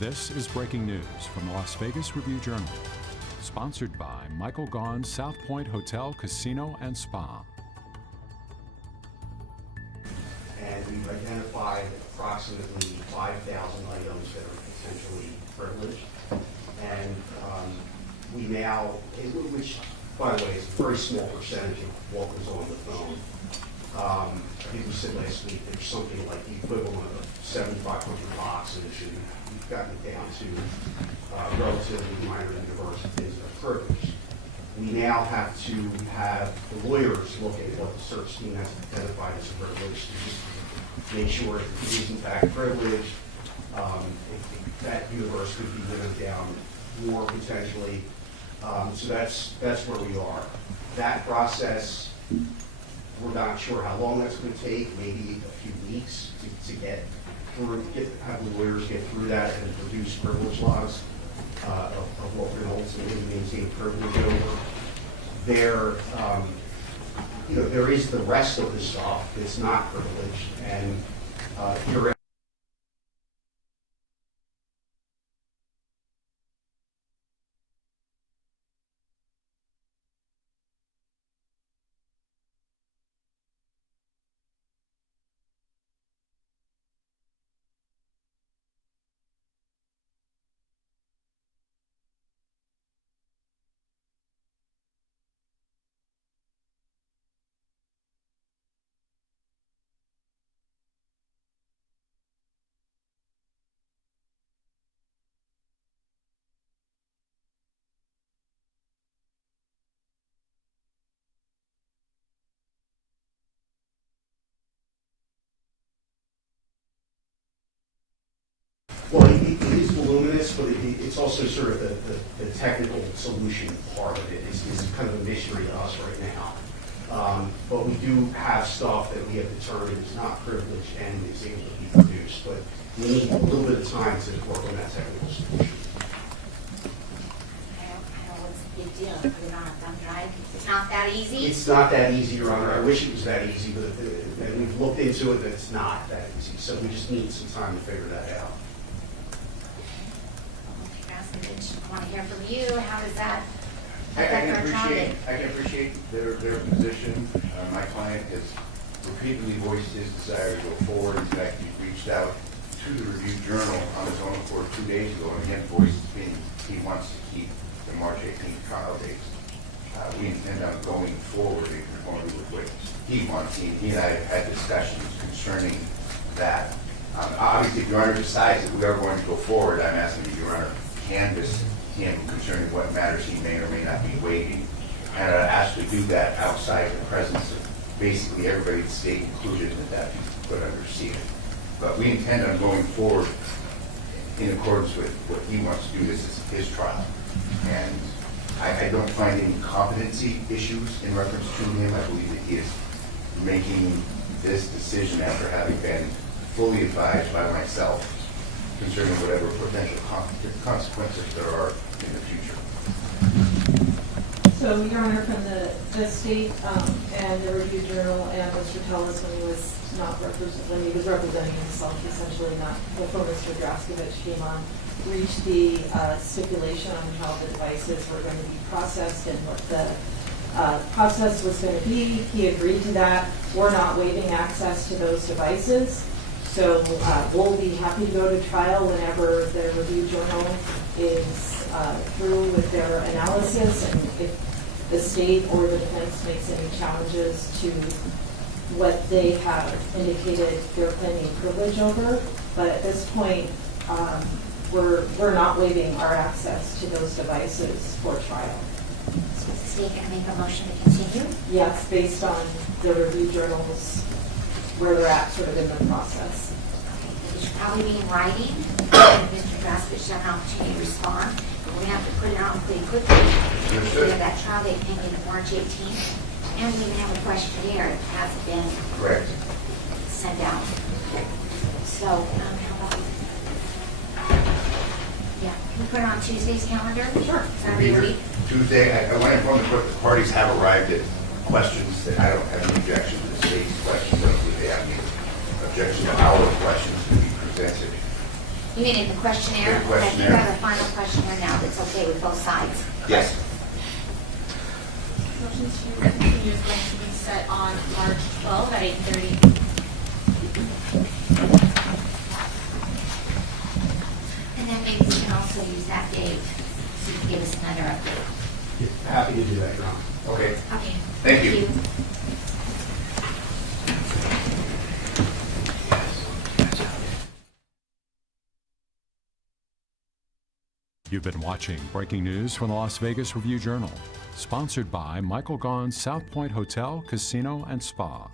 This is breaking news from the Las Vegas Review-Journal, sponsored by Michael Gaughan's South Point Hotel, Casino, and Spa. And we've identified approximately 5,000 items that are potentially privileged. And we now, which, by the way, is a very small percentage of what was on the phone. I think we said last week there's something like the equivalent of 7,500 boxes, and we've gotten it down to relatively minor and diverse things that are privileged. We now have to have the lawyers look at what the search team has identified as a privilege to make sure if it is in fact privileged, that universe could be limited down more potentially. So that's where we are. That process, we're not sure how long that's going to take, maybe a few weeks to get through, have the lawyers get through that and produce privilege logs of what we're going to ultimately maintain privilege over. There, there is the rest of the stuff that's not privileged, and you're well, it is voluminous, but it's also sort of the technical solution part of it is kind of a mystery to us right now. But we do have stuff that we have determined is not privileged and is able to be produced. But we need a little bit of time to work on that technical solution. I don't know what's the big deal. Put it on a thumb drive. It's not that easy. It's not that easy, Your Honor. I wish it was that easy, but and we've looked into it, but it's not that easy. So we just need some time to figure that out. I want to hear from you. How does that I affect our trial? can appreciate their position. My client has repeatedly voiced his desire to go forward. In fact, he reached out to the Review-Journal on his own accord 2 days ago, and again voiced his opinion. He wants to keep the March 18th trial dates. We intend on going forward in conformity with what he wants. He and I have had discussions concerning that. Obviously, if Your Honor decides that we are going to go forward, I'm asking that Your Honor canvass him concerning what matters he may or may not be waiving, and asked to do that outside the presence of basically everybody at the state included, and that be put under seal. But we intend on going forward in accordance with what he wants to do. This is his trial, and I don't find any competency issues in reference to him. I believe that he is making this decision after having been fully advised by myself concerning whatever potential consequences there are in the future. So, Your Honor, from the state and the Review-Journal and Mr. Tellis, when he was representing himself, essentially not before Mr. Draskovich came on, reached the stipulation on how the devices were going to be processed and what the process was going to be. He agreed to that. We're not waiving access to those devices. So we'll be happy to go to trial whenever the Review-Journal is through with their analysis, and if the state or the defense makes any challenges to what they have indicated they're claiming privilege over. But at this point, we're not waiving our access to those devices for trial. So is the state going to make a motion to continue? Yes, based on the Review-Journals, where they're at sort of in the process. Okay, it should probably be in writing. Mr. Draskovich shall have an opportunity to respond, but we have to put it on pretty quickly. We have that trial date pending of March 18th, and we even have a questionnaire that hasn't been Correct. sent out. So, how about, yeah, can we put it on Tuesday's calendar? Sure. Saturday week? Tuesday, I want to inform the court that the parties have arrived at questions that I don't have any objection to the state's questions. I don't believe they have any objection to our questions to be presented. You mean in the questionnaire? The Okay, I think I questionnaire. have a final questionnaire now that's okay with both sides. Yes. Motion to continue is going to be set on March 12 at 8:30. And then maybe we can also use that date so you can give us another update. Happy to do that, Your Honor. Okay. Okay. Thank you. You've been watching breaking news from the Las Vegas Review-Journal, sponsored by Michael Gaughan's South Point Hotel, Casino, and Spa.